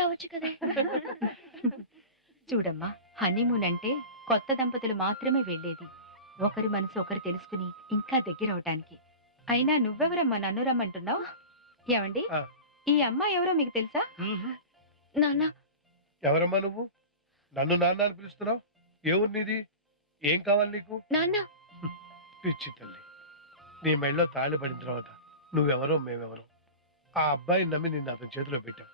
రావచ్చు కదా. చూడమ్మా, హనీమూన్ అంటే కొత్త దంపతులు మాత్రమే వెళ్లేది. ఒకరి మనసు ఒకరు తెలుసుకుని ఇంకా దగ్గరవటానికి. అయినా నువ్వెవరమ్మా నన్ను రమ్మంటున్నావు? ఏమండి, ఈ అమ్మాయి ఎవరో మీకు తెలుసా? నాన్న. ఎవరమ్మా నువ్వు? నన్ను నాన్న అని పిలుస్తున్నావు? ఏ ఊరు నీది? ఏం కావాలి నీకు? నాన్న. పిచ్చి తల్లి, నీ మెళ్ళలో తాళి పడిన తర్వాత నువ్వెవరో మేమెవరో. ఆ అబ్బాయిని నమ్మి నిన్ను అతని చేతిలో పెట్టావు.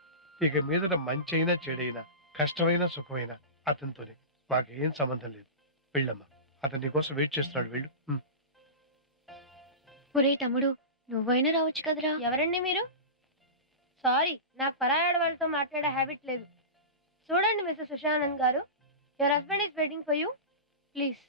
ఇక మీదట మంచి అయినా చెడైనా కష్టమైనా సుఖమైనా అతనితోనే. మాకేం సంబంధం లేదు. వెళ్ళమ్మా, అతను నీకోసం వెయిట్ చేస్తున్నాడు. వెళ్ళు. ఒరే తమ్ముడు, నువ్వైనా రావచ్చు కదరా. ఎవరండి మీరు? సారీ, నాకు పరాయాడ వాళ్ళతో మాట్లాడే హ్యాబిట్ లేదు. చూడండి మిస్టర్ సుశానంద్ గారు, your husband is waiting for you, please.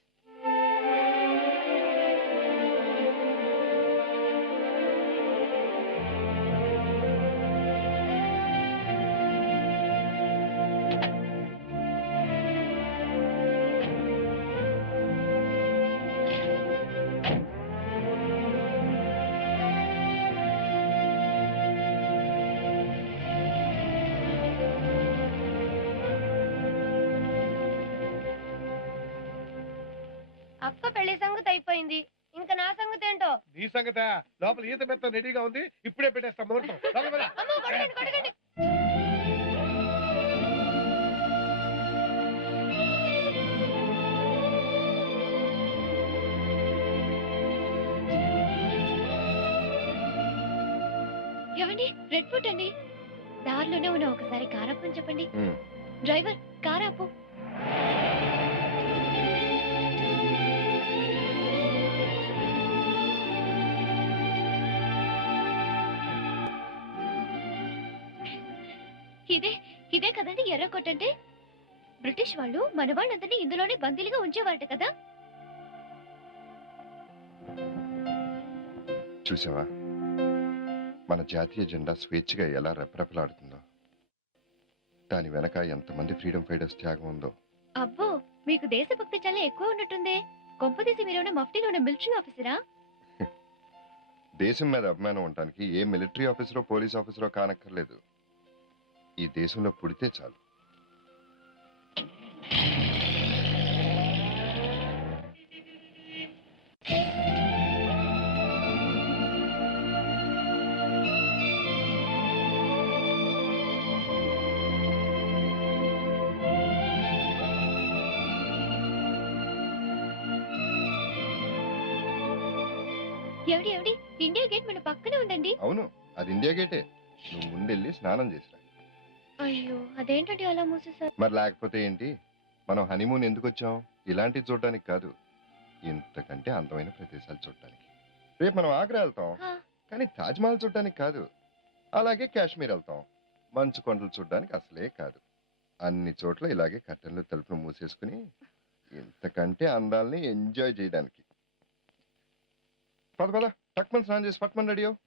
అక్క పెళ్లి సంగతి అయిపోయింది, ఇంకా నా సంగతి ఏంటో. నీ సంగత లోపల ఈత మెత్త రెడీగా ఉంది, ఇప్పుడే పెట్టేస్తా ముహూర్తం. ఏమండి, రెడ్ ఫుట్ అండి. దారిలోనే ఉన్న ఒకసారి కారాపని చెప్పండి. డ్రైవర్, కారాపు. ఇదే ఇదే కదండి ఎర్రకోట అంటే. బ్రిటిష్ వాళ్ళు మన వాళ్ళందరినీ ఇందులోనే బందీలుగా ఉంచేవారట కదా. చూసావా, మన జాతీయ జెండా స్వేచ్ఛగా ఎలా రెపరెపలాడుతుందో. దాని వెనక ఎంతమంది ఫ్రీడమ్ ఫైటర్స్ త్యాగం ఉందో. అబ్బో, మీకు దేశభక్తి చాలా ఎక్కువ ఉన్నట్టుందే. కొంపదీసి మీరేమైనా మఫ్టీలో ఉన్న మిలిటరీ ఆఫీసరా? దేశం మీద అభిమానం ఉండటానికి ఏ మిలిటరీ ఆఫీసరో పోలీస్ ఆఫీసరో కానక్కర్లేదు. ఈ దేశంలో పుడితే చాలు. ఎవడి ఎవడి, ఇండియా గేట్ మన పక్కనే ఉందండి. అవును, అది ఇండియా గేటే. నువ్వు ముందెళ్ళి స్నానం చేసిరా. అయ్యో, అదేంటండి అలా మూసేశారు? మరి లేకపోతే ఏంటి? మనం హనీమూన్ ఎందుకు వచ్చాం? ఇలాంటివి చూడడానికి కాదు, ఇంతకంటే అందమైన ప్రదేశాలు చూడటానికి. రేపు మనం ఆగ్రా వెళ్తాం, కానీ తాజ్మహల్ చూడటానికి కాదు. అలాగే కాశ్మీర్ వెళ్తాం, మంచు కొండలు చూడడానికి అసలే కాదు. అన్ని చోట్ల ఇలాగే కర్టన్లు తలుపులు మూసేసుకుని ఇంతకంటే అందాలని ఎంజాయ్ చేయడానికి. పద పద, టక్మన్ స్నానం చేసి పట్మన్ రెడీ అవు.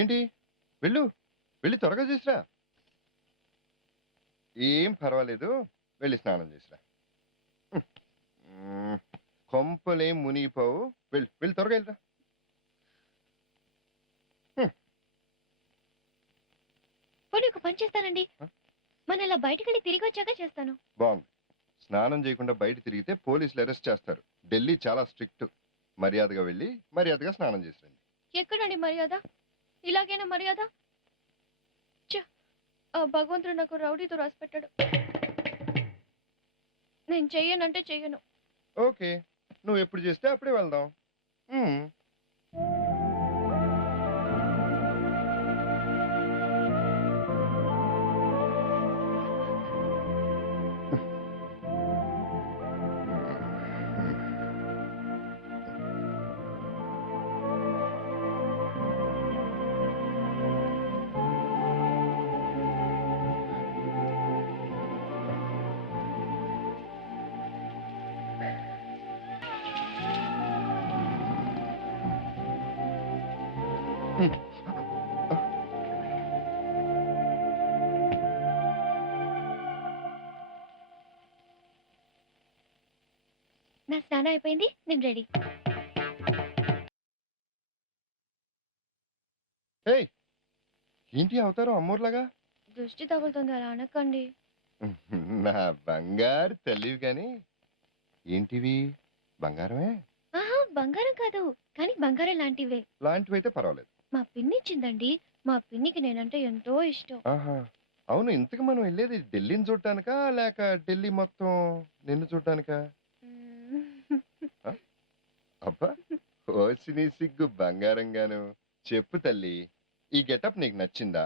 ఏంటి, వెళ్ళు, వెళ్ళి త్వరగా చేసిరా. ఏం పర్వాలేదు, వెళ్ళి స్నానం చేసిరా. కొంపలేం మునిగిపోవు. వెళ్ళి వెళ్ళి త్వరగా వెళ్ళరా. పోనీ ఒక పని చేస్తానండి, మన ఇలా బయటికి వెళ్ళి తిరిగి వచ్చాక చేస్తాను. బాగుంది. స్నానం చేయకుండా బయట తిరిగితే పోలీసులు అరెస్ట్ చేస్తారు. ఢిల్లీ చాలా స్ట్రిక్ట్. మర్యాదగా వెళ్ళి మర్యాదగా స్నానం చేసిరండి. ఎక్కడండి మర్యాద? ఇలాగైనా మర్యాద? ఆ భగవంతుడు నాకు రౌడీతో రాసి పెట్టాడు. నేను చెయ్యనంటే చెయ్యను. ఓకే, నువ్వు ఎప్పుడు చేస్తే అప్పుడే వెళ్దాం. నా స్నానం అయిపోయింది, నేను రెడీ. ఏయ్, ఏంటి అవతారం అమ్మోర్లాగా? దృష్టి తగులుతుంది, అలా అనకండి. నా బంగారు తల్లివి గాని ఏంటివి? బంగారమే? ఆహా, బంగారం కాదు, కానీ బంగారం లాంటివే. లాంటివైతే పర్వాలేదు. మా పిన్ని ఇచ్చిందండి. మా పిన్నికి నేనంటే ఎంతో ఇష్టం. ఆహా, అవును. ఇంతకు మనం వెళ్ళేది ఢిల్లీని చూడటానికా లేక ఢిల్లీ మొత్తం నిన్ను చూడటానికా? అబ్బా, ఓసిని సిగ్గు బంగారంగాను. చెప్పు తల్లి, ఈ గెటప్ నీకు నచ్చిందా?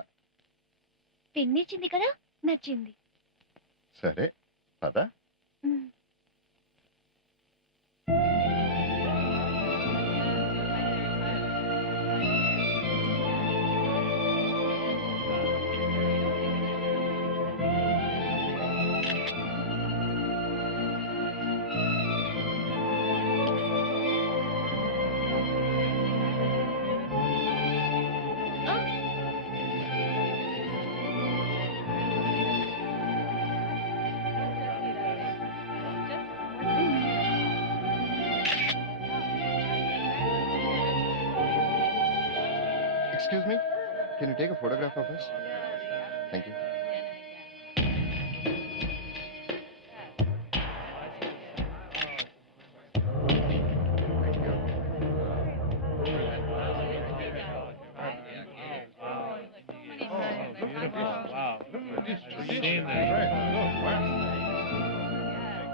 పిన్ని ఇచ్చింది కదా, నచ్చింది. సరే, పద. మ్మ్. Excuse me, can you take a photograph of us? Thank you.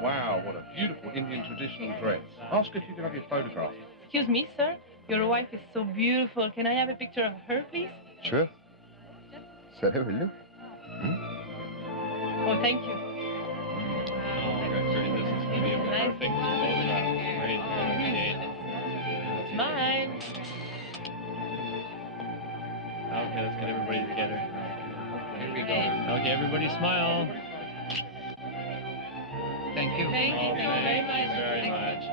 Wow, what a beautiful Indian traditional dress. Ask if you can have your photograph. Excuse me, sir. Your wife is so beautiful. Can I have a picture of her, please? Sure. సరే వెళ్ళు. Oh, thank you. Smile. Okay, let's get everybody together. Here we go. Okay, everybody smile. Thank you. Thank you very much. Very much.